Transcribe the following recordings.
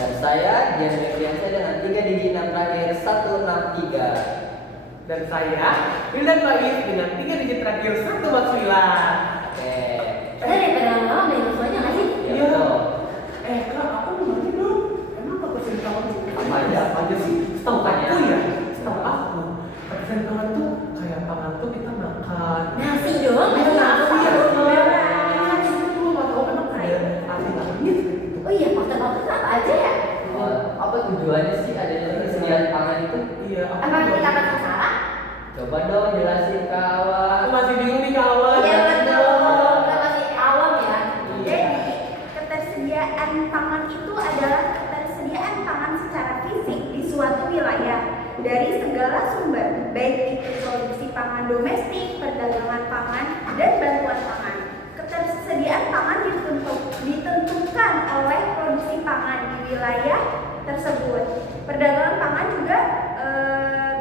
Dan saya Dian Febriansyah dengan 3 digit 6 terakhir 163. Dan saya Wildan Faiz dengan 3 digit terakhir 149. Oke. Daripada lama-lama main semuanya nggak sih? Iya. Kak, aku mau nanya dong. Emang kepercayaan kawan itu apa aja sih? Setahu aku ya, setahu aku kepercayaan kawan tuh kayak pangan tuh kita makan. Nasi dong. Iya, nasi ya. Beneran. Itu nggak tahu emang ada arti lainnya gitu. Oh iya, faktor-faktor apa aja ya? Apa tujuannya sih adanya persediaan pangan itu? Iya, aku Apa juga- kita akan salah? Coba dong jelasin Aku kawan. masih bingung nih kawan. Iya betul, kita masih awam ya. Iya. Jadi, ketersediaan pangan itu adalah ketersediaan pangan secara fisik di suatu wilayah dari segala sumber, baik itu produksi pangan domestik, perdagangan pangan, dan bantuan pangan. Ketersediaan pangan ditentukan oleh produksi pangan di wilayah tersebut. Perdagangan pangan juga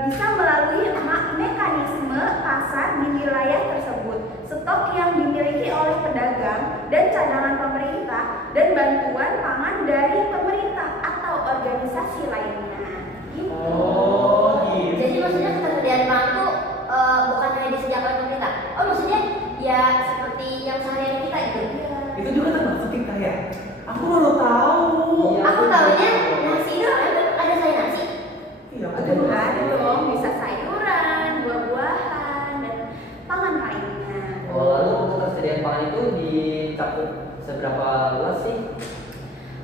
bisa melalui mekanisme pasar di wilayah tersebut, stok yang dimiliki oleh pedagang dan cadangan pemerintah, dan bantuan pangan dari pemerintah atau organisasi lainnya. Gitu. Oh, gitu. Jadi maksudnya ketersediaan pangan tuh bukan hanya disediakan oleh pemerintah. Oh maksudnya ya seperti yang sehari-hari kita gitu. Itu juga termasuk kita ya? Aku baru tahu. Iya. Aku tahunya nasi doang, ada sayur nasi. Iya, aku Ada baru dua. Ada tahu. dong, bisa sayuran, buah-buahan, dan pangan lainnya. Oh, lalu ketersediaan pangan itu dicakup seberapa luas sih?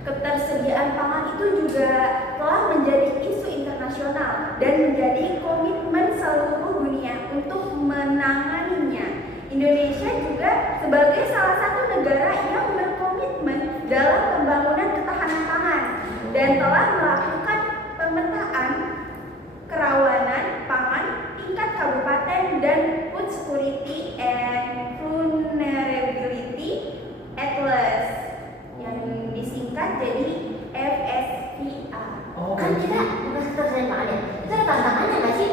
Ketersediaan pangan itu juga telah menjadi isu internasional dan menjadi komitmen seluruh dunia untuk menanganinya. Indonesia juga sebagai salah satu negara yang berkomitmen dalam pembangunan ketahanan pangan dan telah melakukan pemetaan kerawanan pangan tingkat kabupaten dan food security and vulnerability atlas yang disingkat jadi FSVA. Oh, Kan kita bukan ketersediaan pangan ya. Itu ada tantangannya nggak sih?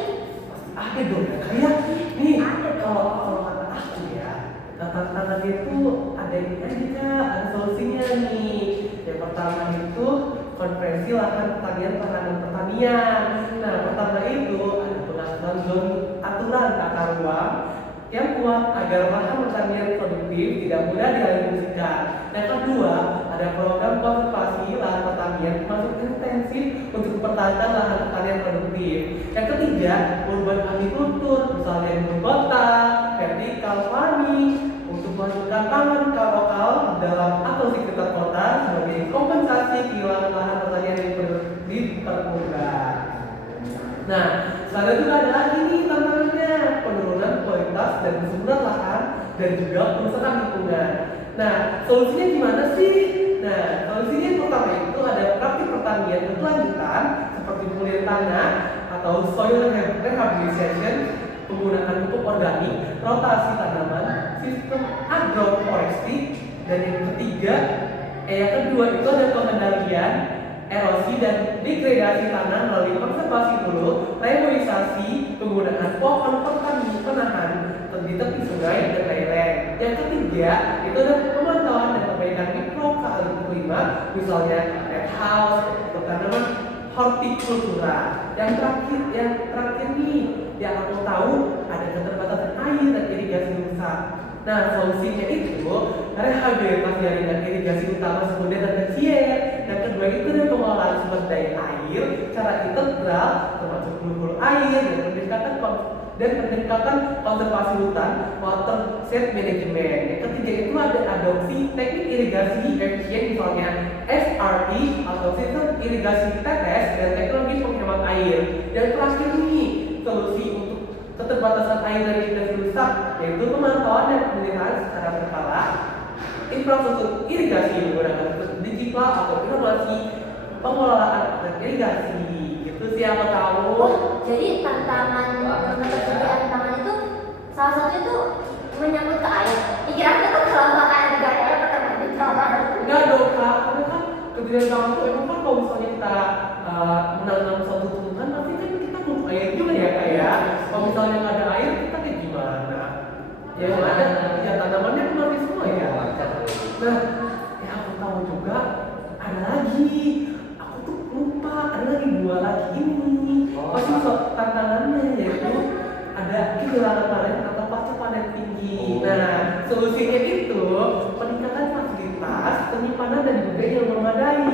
ada dong ya, kayak nih Ada dong. kalau kata aku ya, tantangannya itu ada ini aja Kak, ada solusinya nih. Yang pertama itu konferensi lahan pertanian tahanan pertanian. Nah, pertama itu ada pengaturan zona aturan tata ruang yang kuat agar lahan pertanian produktif tidak mudah dialihfungsikan. Yang kedua, ada program konservasi lahan pertanian termasuk intensif untuk mempertahankan lahan pertanian produktif. Yang ketiga, urban agricultur, misalnya di kota, vertical farming, untuk menghasilkan pangan lokal dalam atau sekitar kota sebagai kompensasi kehilangan lahan pertanian di permukaan. Nah, selain itu ada lagi nih tantangannya, penurunan kualitas dan kesuburan lahan dan juga perusahaan lingkungan. Nah, solusinya gimana sih? Nah, solusinya yang pertama itu ada praktik pertanian berkelanjutan seperti pemulihan tanah atau soil rehabilitation, penggunaan pupuk organik, rotasi tanaman, sistem agroforestry, dan yang kedua itu ada pengendalian erosi dan degradasi tanah melalui konservasi hulu, reboisasi, penggunaan pohon penahan di tepi sungai dan lain-lain. Yang ketiga itu ada pemantauan dan perbaikan mikroklimat, misalnya red house untuk tanaman hortikultura. Yang terakhir nih, yang aku tahu ada keterbatasan air dan irigasi rusak. Nah, solusinya itu rehabilitasi jaringan irigasi utama sekunder dan tersier. Yang kedua itu ada pengelolaan sumber daya air secara integral termasuk hulu air dan peningkatan konservasi hutan, water set management. Yang ketiga itu ada adopsi teknik irigasi efisien misalnya SRT atau sistem irigasi tetes dan teknologi penghemat air. Yang terakhir nih, solusi untuk keterbatasan air dan irigasi rusak yaitu pemantauan dan pemeliharaan secara berkala, infrastruktur irigasi menggunakan digital atau inovasi pengelolaan dan irigasi. Gitu sih aku tahu. Oh, jadi tantangan ketersediaan pangan itu salah satu itu menyangkut ke air. Dikira-kira tuh kalau makan negara air pertama Enggak dong Kak, karena kan kemudian kamu tuh emang kan kalau misalnya kita menanam suatu tumbuhan pasti kan kita butuh air juga ya Kak ya. Kalau misalnya nggak ada air kita kayak gimana? Ya yang ada ya tanamannya kan mati semua ya. Nah, ya aku tahu juga ada lagi. Aku panen tinggi. Nah, solusinya itu peningkatan fasilitas penyimpanan dan juga yang memadai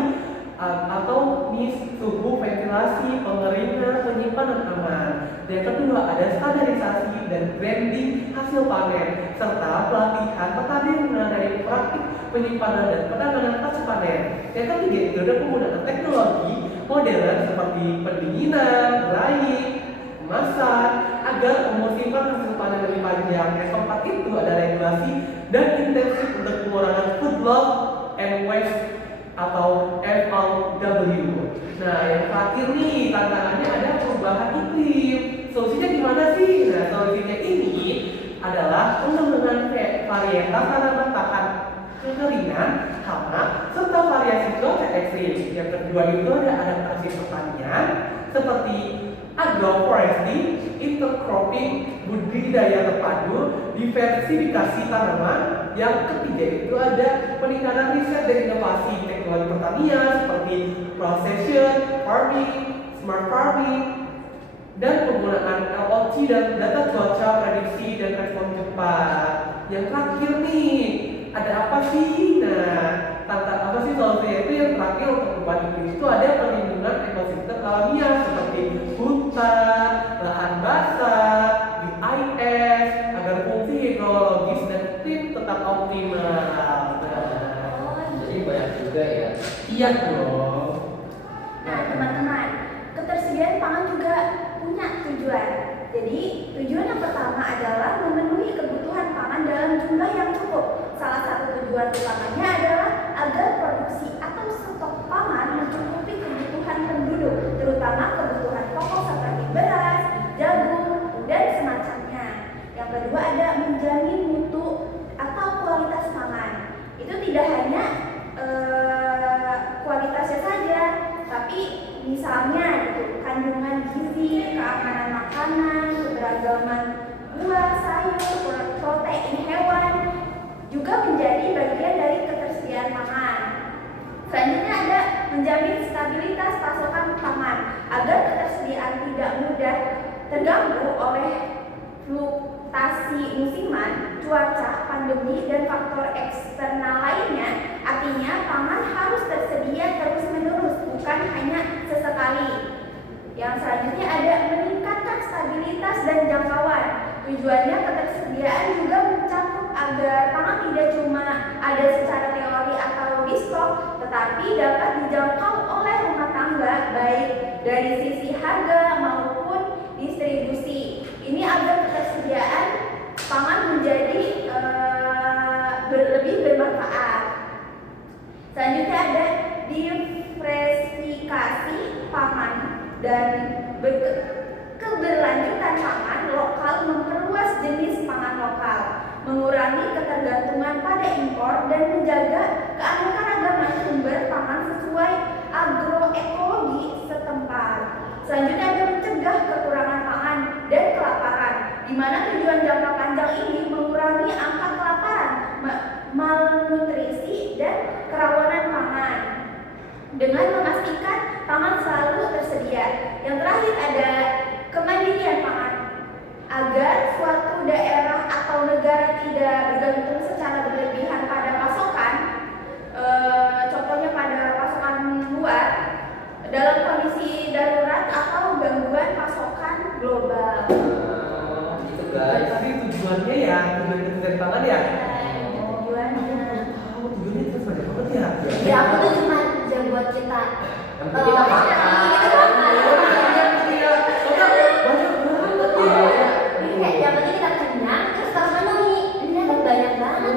atau suhu, ventilasi, pengeringan, penyimpanan aman. Yang kedua ada standarisasi dan branding hasil panen serta pelatihan petani mengenai praktik penyimpanan dan penanganan pasca panen. Yang ketiga itu ada penggunaan teknologi modern seperti pendinginan, drying, kemasan agar menyimpan hasil panen lebih panjang. Yang keempat itu ada regulasi dan intensif untuk pengurangan food loss and waste atau FLW. Nah, yang terakhir nih tantangannya ada perubahan iklim. Solusinya gimana sih? Nah, solusinya ini adalah pengembangan varietas tanaman tahan kekeringan, hama, serta variasi cuaca ekstrim. Yang kedua itu ada adaptasi pertanian seperti agroforestry, intercropping, budidaya terpadu, diversifikasi tanaman. Yang ketiga itu ada peningkatan riset dan inovasi teknologi pertanian seperti precision farming, smart farming, dan penggunaan IoT dan data cuaca prediksi dan respon cepat. Yang terakhir nih, ada apa sih? Nah, apa sih solusinya itu yang terakhir untuk perubahan iklim itu ada perlindungan ekosistem alamiah seperti hutan, lahan basah, BIS agar fungsi hidrologis dan iklim tetap optimal. Jadi banyak juga ya. Iya dong. Nah, teman-teman, ketersediaan pangan juga punya tujuan. Jadi, tujuan yang pertama adalah memenuhi kebutuhan pangan dalam jumlah yang cukup. Salah satu tujuan utamanya adalah agar produksi atau stok pangan mencukupi kebutuhan penduduk, terutama kebutuhan pokok seperti beras, jagung, dan semacamnya. Yang kedua ada menjamin mutu atau kualitas pangan. Itu tidak hanya kualitasnya saja, tapi misalnya gitu, kandungan gizi, keamanan makanan, keberagaman buah, sayur, protein hewan juga menjadi bagian dari ketersediaan pangan. Selanjutnya ada menjamin stabilitas pasokan pangan agar ketersediaan tidak mudah terganggu oleh fluktuasi musiman, cuaca, pandemi, dan faktor eksternal lainnya. Artinya pangan harus tersedia terus-menerus, bukan hanya sesekali. Yang selanjutnya ada meningkatkan stabilitas dan jangkauan. Tujuannya ketersediaan juga mencakup agar pangan tidak cuma ada secara teori atau di stok, tetapi dapat dijangkau oleh rumah tangga baik dari sisi harga maupun distribusi. Ini agar ketersediaan pangan menjadi lebih bermanfaat. Selanjutnya ada diversifikasi pangan dan keberlanjutan pangan lokal, memperluas jenis pangan lokal, mengurangi ketergantungan pada impor, dan menjaga keanekaragaman sumber pangan sesuai agroekologi setempat. Selanjutnya ada mencegah kekurangan pangan dan kelaparan, di mana tujuan jangka panjang ini mengurangi angka kelaparan, malnutrisi, dan kerawanan pangan dengan memastikan pangan selalu tersedia. Yang terakhir ada kemandirian pangan, agar suatu daerah atau negara tidak bergantung secara berlebihan pada pasokan, contohnya pada pasokan luar dalam kondisi darurat atau gangguan pasokan global. Itu guys. Tadi tujuannya ya, tujuan ketersediaan pangan ya. Tujuannya. Tahu tujuannya terus banyak banget ya. Ya aku tuh cuma jam buat kita. Yang penting kita makan. Iya, banyak banget ya. Jadi kayak yang penting kita kenyang terus terpenuhi. Ternyata banyak banget.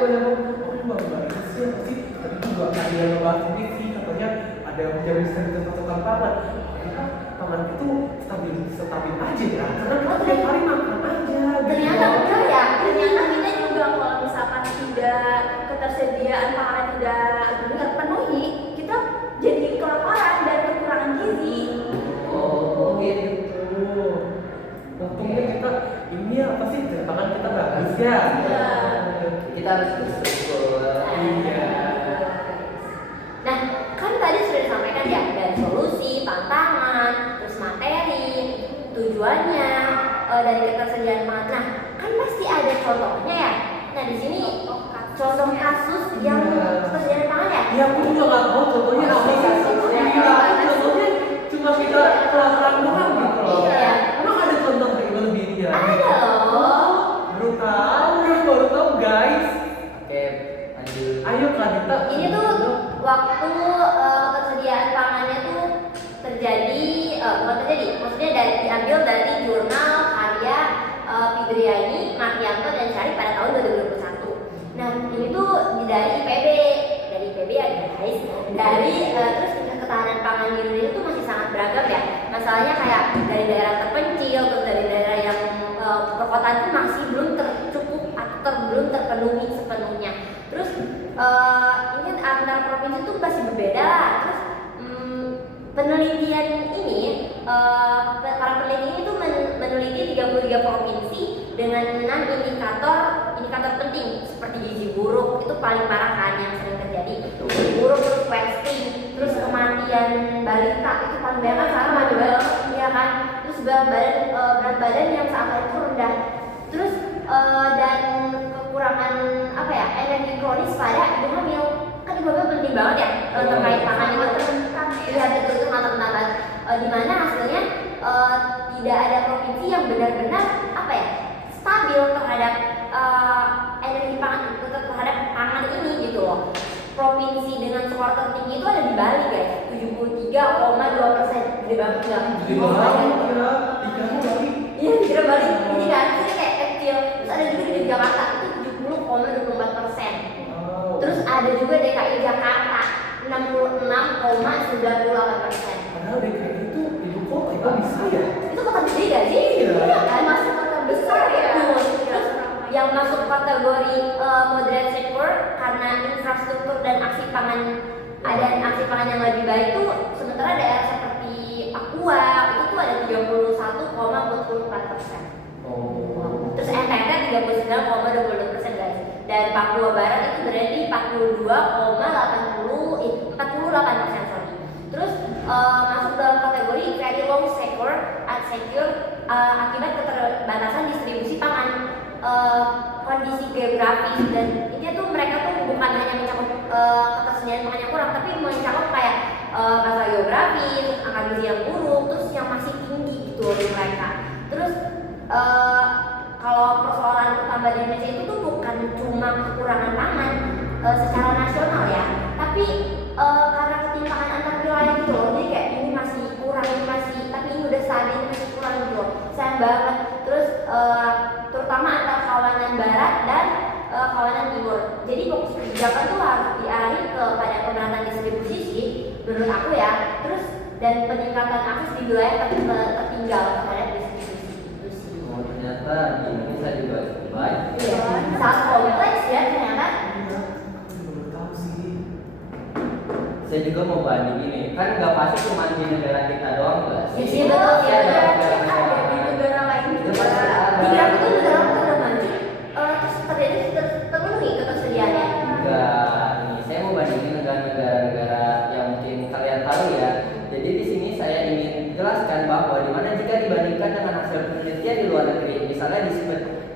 Tadi juga ada yang ngebahas ini sih, katanya ada menjamin stabilitas pasokan pangan. Ternyata pangan itu stabil aja ya, karena kita tiap hari makan aja. Ternyata enggak ya. Ternyata kita juga kalau misalkan tidak ketersediaan pangan tidak terpenuhi, kita jadi kelaparan dan kekurangan gizi. Oh, gitu. Untungnya kita ini apa sih pangan kita bagus ya. Iya. Kita harus bersyukur. Iya. Nah, kan tadi sudah disampaikan ya dari solusi, tantangan, terus materi, tujuannya dari ketersediaan pangan. Nah, kan pasti ada contohnya ya. Nah di sini contoh kasus yang ketersediaan pangan ya. Ya aku juga nggak tahu contohnya apa sih. Iya, contohnya cuma kita pelan-pelan doang gitu loh. Iya. Emang ada contoh yang lebihnya? Ada loh. Baru tahu guys. Oke, lanjut. Ayo Kak Dita. Ini tuh waktu ketersediaan pangannya tuh terjadi, bukan terjadi, maksudnya diambil dari jurnal karya Fidriani, Martianto dan Syarif pada tahun 2021. Nah ini tuh dari IPB ya guys. Terus tingkat ketahanan pangan di Indonesia tuh masih sangat beragam ya. Masalahnya kayak dari daerah terpencil, terus dari daerah yang perkotaan itu masih belum tercukup atau belum terpenuhi sepenuhnya. Terus ini antar provinsi itu masih berbeda lah. Terus penelitian ini para peneliti ini tuh meneliti 33 provinsi dengan 6 indikator penting seperti gizi buruk, itu paling parah kan yang sering terjadi. Gizi buruk, terus wasting, terus kematian balita itu paling banyak kan, sama juga ya kan. Terus berat badan yang saat itu rendah. Terus dan kekurangan energi kronis pada ibu hamil. Kan ibu hamil penting banget ya terkait pangan itu. Lihat itu mantap banget. Di mana hasilnya tidak ada provinsi yang benar-benar stabil terhadap energi pangan, terhadap pangan ini gitu loh. Provinsi dengan skor tertinggi itu ada di Bali guys, 73,2%. Gede banget nggak? Jadi banget ya. Iya, kira Bali. Ini kan sini kayak kecil. Terus ada juga di Jakarta itu 70,24%. Terus ada juga DKI Jakarta 66,98%. Padahal DKI itu ibu kota, itu bisa ya? Itu kota gede gak sih? Iya. Kan masuk kota besar ya. Terus yang masuk kategori moderate sector karena infrastruktur dan aksi pangan yang lebih baik itu sementara daerah seperti Papua itu tuh ada 31,44%. Terus NTT 39,22% guys. Dan Papua Barat itu berada di 48%. Terus masuk dalam kategori very low sector akibat keterbatasan distribusi pangan, kondisi geografis, dan ini tuh mereka tuh bukan hanya mencakup ketersediaan pangan yang kurang, tapi mencakup kayak masalah geografis, angka gizi yang buruk, terus yang masih tinggi gitu di mereka. Terus kalau persoalan utama di Indonesia itu tuh bukan cuma kekurangan pangan secara nasional ya, tapi karena ketimpangan antar wilayah gitu loh. Jadi kayak ini masih kurang, tapi ini udah stabil, ini masih kurang gitu loh. Sayang banget. Terus terutama antar kawanan barat dan kawanan timur. Jadi fokus kebijakan tuh harus diarahi kepada pemerataan distribusi sih menurut aku ya. Terus dan peningkatan akses di wilayah tertinggal terhadap distribusi. Oh, ternyata di Indonesia juga cukup baik. Iya, sangat kompleks ya ternyata. Saya juga mau banding ini, kan nggak pasti cuma di negara kita doang guys. Iya sih betul. Iya, ada Ada di negara lain Itu juga. pasti ada. Di negara itu negara udah maju, terpenuhi ketersediaannya. Enggak, nih saya mau bandingin dengan negara-negara yang mungkin kalian tahu ya. Jadi di sini saya ingin jelaskan bahwa di mana jika dibandingkan dengan hasil penelitian di luar negeri, misalnya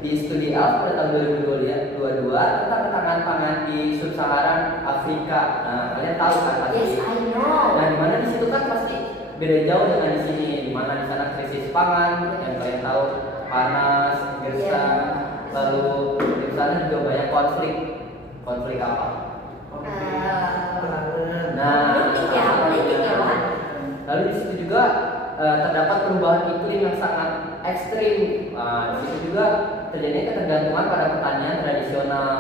di studi ALF pada tahun 2022 tentang ketahanan pangan di sub-Saharan Afrika. Nah, kalian tahu kan pasti. Yes, I know. Nah, di mana di situ kan pasti beda jauh dengan di sini. Di mana di sana krisis pangan, yang kalian tahu panas, gersang, lalu di sana juga banyak konflik apa? Politik ya, Wan. Lalu di situ juga terdapat perubahan iklim yang sangat ekstrim. Di situ juga terjadi ketergantungan pada pertanian tradisional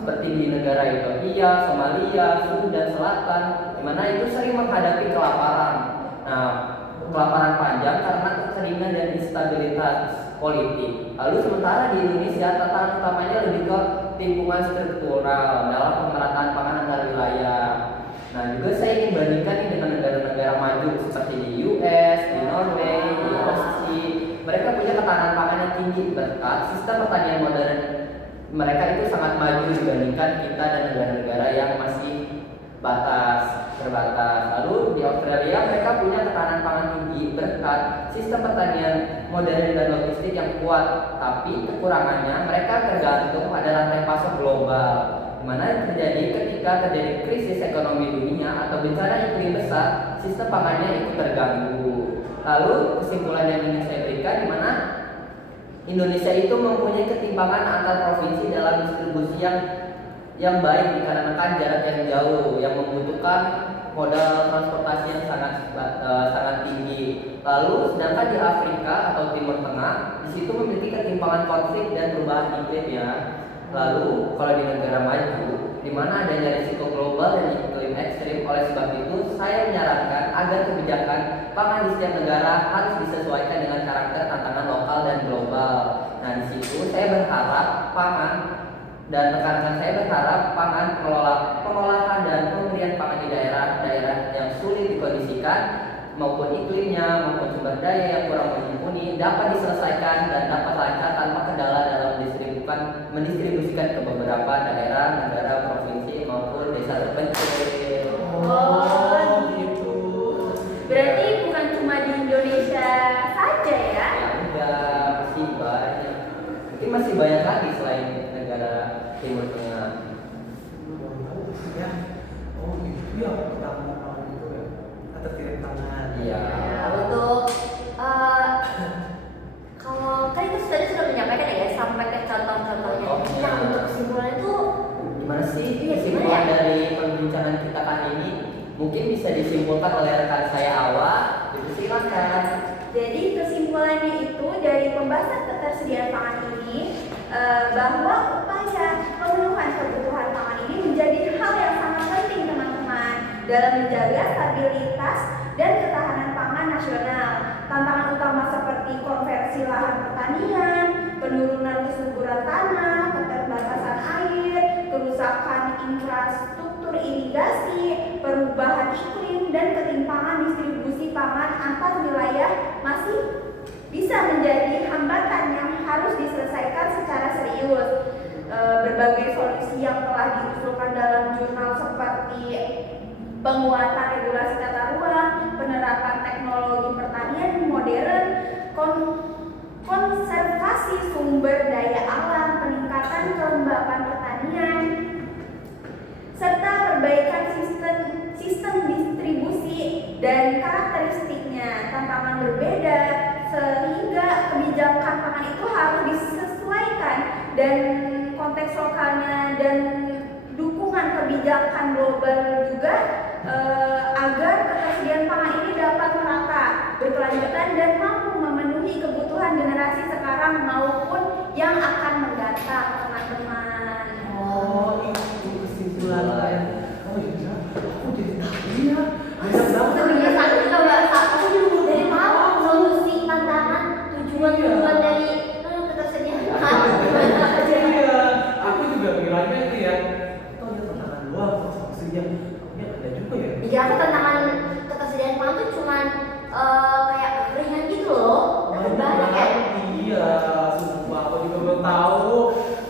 seperti di negara Ethiopia, Somalia, Sudan Selatan, di mana itu sering menghadapi kelaparan. Nah, kelaparan panjang karena kekeringan dan instabilitas politik. Lalu sementara di Indonesia tantangan utamanya lebih ke timbukan struktural dalam pemerataan pangan antar wilayah. Nah, juga saya ingin bandingkan ini dengan negara-negara maju seperti di US, di Norway, di Aussie. Mereka punya ketahanan pangan yang tinggi berkat sistem pertanian modern. Mereka itu sangat maju dibandingkan kita dan negara-negara yang masih terbatas. Lalu di Australia mereka punya ketahanan pangan tinggi berkat sistem pertanian modern dan logistik yang kuat, tapi kekurangannya mereka tergantung pada rantai pasok global, di mana terjadi ketika terjadi krisis ekonomi dunia atau bencana iklim besar, sistem pangannya ikut terganggu. Lalu kesimpulan yang ingin saya berikan di mana Indonesia itu mempunyai ketimpangan antar provinsi dalam distribusi yang baik dikarenakan jarak yang jauh yang membutuhkan modal transportasi yang sangat tinggi. Lalu sedangkan di Afrika atau Timur Tengah di situ memiliki ketimpangan konflik dan perubahan iklim ya. Lalu kalau di negara maju di mana adanya risiko global dan iklim ekstrim, oleh sebab itu saya menyarankan agar kebijakan pangan di setiap negara harus disesuaikan dengan karakter tantangan lokal dan global. Nah di situ saya berharap pangan dan rekan-rekan saya berharap pangan pengolahan dan pemberian pangan di daerah-daerah yang sulit dikondisikan maupun iklimnya maupun sumber daya yang kurang mumpuni dapat diselesaikan dan dapat lancar tanpa kendala dalam mendistribusikan ke beberapa daerah, negara, provinsi maupun desa terpencil. Oh, gitu. berarti bukan cuma di Indonesia saja ya? Ya enggak, masih banyak. Mungkin masih banyak lagi selain negara Timur Tengah. Ya, oh gitu ya, tangan gitu ya, atau kirim tangan. Iya. Nah, untuk kalau kan itu tadi sudah menyampaikan ya sampai ke contoh-contohnya. Nah untuk kesimpulan itu Gimana sih Iya, kesimpulan gimana ya? dari perbincangan kita kali ini? Mungkin bisa disimpulkan oleh rekan saya Awa. Itu silakan. Jadi kesimpulannya itu dari pembahasan ketersediaan pangan ini bahwa upaya pemenuhan kebutuhan pangan ini menjadi hal yang sangat penting teman-teman dalam menjaga stabilitas dan ketahanan pangan nasional. Tantangan utama seperti konversi lahan pertanian, penurunan kesuburan tanah, keterbatasan air, kerusakan infrastruktur irigasi, perubahan iklim, dan ketimpangan distribusi pangan antar wilayah masih bisa menjadi hambatan yang harus diselesaikan secara serius. Berbagai solusi yang telah diusulkan dalam jurnal seperti penguatan regulasi tata ruang, penerapan teknologi pertanian modern, konservasi sumber daya alam, peningkatan kelembapan pertanian, serta perbaikan sistem distribusi dan karakteristiknya. Tantangan berbeda sehingga kebijakan pangan itu harus disesuaikan dan konteks lokalnya dan dukungan kebijakan global juga agar ketersediaan pangan ini dapat merata, berkelanjutan dan mampu memenuhi kebutuhan generasi sekarang maupun yang akan mendatang, teman-teman. Oh, itu kesimpulannya. Oh iya, aku jadi tahu ya. Banyak banget. kebiasaan kita bahas satu dari mau solusi tantangan tujuan dari ketersediaan pangan. Iya, aku juga kiranya itu ya. Oh ya tantangan doang, solusinya. Ya ada juga ya. Dikira tantangan ketersediaan pangan tuh cuman kayak kekeringan gitu loh. Tapi banyak ya. Iya, sumpah aku juga belum tahu.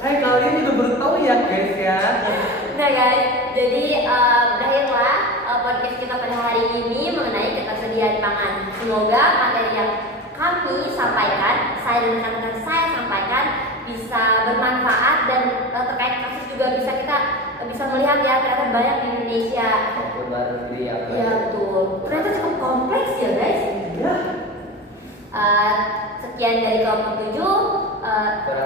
Hai kalian juga baru tahu ya guys ya. Nah guys, jadi berakhirlah podcast kita pada hari ini mengenai ketersediaan pangan. Semoga materi yang kami sampaikan, saya dan rekan-rekan saya sampaikan bisa bermanfaat dan terkait kasus juga kita bisa melihat ya ternyata banyak di Indonesia. Maupun luar negeri ya. Iya betul. Ternyata cukup kompleks ya guys. Iya. Sekian dari kelompok 7. Kurang